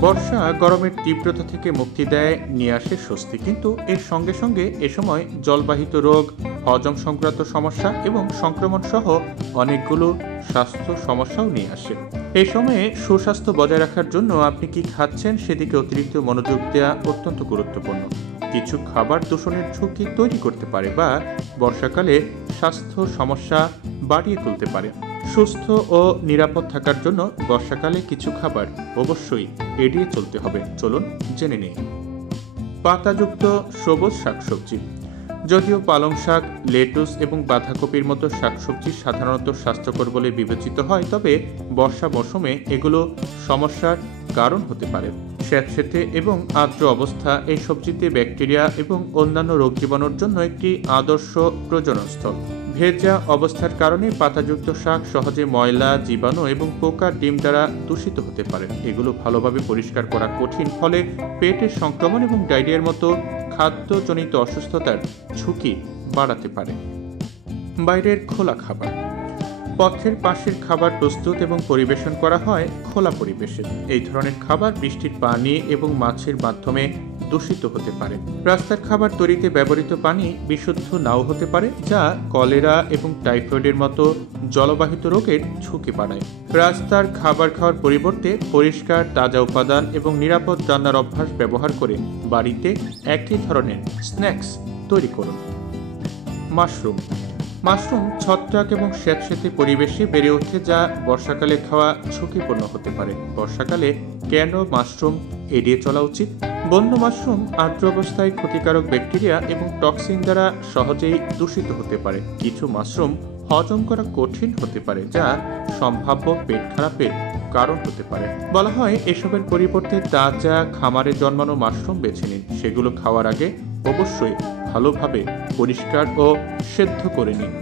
বর্ষা গরমের তীব্রতা থেকে মুক্তি দেয়, নিয়ে আসে স্বস্তি, কিন্তু এর সঙ্গে সঙ্গে এ সময় জলবাহিত রোগ, হজম সংক্রান্ত সমস্যা এবং সংক্রমণ সহ অনেকগুলো স্বাস্থ্য সমস্যাও নিয়ে আসে। এই সময়ে সুস্বাস্থ্য বজায় রাখার জন্য আপনি কি খাচ্ছেন সেদিকে অতিরিক্ত মনোযোগ দেওয়া অত্যন্ত গুরুত্বপূর্ণ। কিছু খাবার দূষণের ঝুঁকি তৈরি করতে পারে বা বর্ষাকালে স্বাস্থ্য সমস্যা বাড়িয়ে তুলতে পারে। সুস্থ ও নিরাপদ থাকার জন্য বর্ষাকালে কিছু খাবার অবশ্যই এড়িয়ে চলতে হবে। চলুন জেনে নিই। পাতাযুক্ত সবুজ শাকসবজি। যদিও পালং শাক, লেটুস এবং বাঁধাকপির মতো শাকসবজি সাধারণত স্বাস্থ্যকর বলে বিবেচিত হয়, তবে বর্ষা মৌসুমে এগুলো সমস্যার কারণ হতে পারে। স্যাঁতসেঁতে এবং আর্দ্র অবস্থা এই সবজিতে ব্যাকটেরিয়া এবং অন্যান্য রোগ জীবাণুর জন্য একটি আদর্শ প্রজননস্থল। ভেজা অবস্থার কারণে পাতাযুক্ত শাক সহজে ময়লা, জীবাণু এবং পোকার ডিম দ্বারা দূষিত হতে পারে। এগুলো ভালোভাবে পরিষ্কার করা কঠিন, ফলে পেটের সংক্রমণ এবং ডায়রিয়ার মতো খাদ্যজনিত অসুস্থতার ঝুঁকি বাড়াতে পারে। বাইরের খোলা খাবার। পথের পাশের খাবার প্রস্তুত এবং পরিবেশন করা হয় খোলা পরিবেশে। এই ধরনের খাবার বৃষ্টির পানি এবং মাছের মাধ্যমে দূষিত হতে পারে। রাস্তার খাবার তৈরিতে ব্যবহৃত পানি বিশুদ্ধ নাও হতে পারে, যা কলেরা এবং টাইফয়েডের মতো জলবাহিত রোগের ঝুঁকি বাড়ায়। রাস্তার খাবার খাওয়ার পরিবর্তে পরিষ্কার, তাজা উপাদান এবং নিরাপদ রান্নার অভ্যাস ব্যবহার করে বাড়িতে একই ধরনের স্ন্যাক্স তৈরি করুন। মাশরুম। মাশরুম ছত্রাক এবং স্যাঁতসেঁতে পরিবেশে বেড়ে ওঠে, যা বর্ষাকালে খাওয়া ঝুঁকিপূর্ণ হতে পারে। বর্ষাকালে কেন মাশরুম এড়িয়ে চলা উচিত? বন্য মাশরুম আর্দ্র অবস্থায় ক্ষতিকারক ব্যাকটেরিয়া এবং টক্সিন দ্বারা সহজেই দূষিত হতে পারে। কিছু মাশরুম হজম করা কঠিন হতে পারে, যা সম্ভাব্য পেট খারাপের কারণ হতে পারে। বলা হয় এসবের পরিবর্তে তাজা খামারে জন্মানো মাশরুম বেছে নিন। সেগুলো খাওয়ার আগে অবশ্যই ভালোভাবে পরিষ্কার ও সেদ্ধ করে নিন।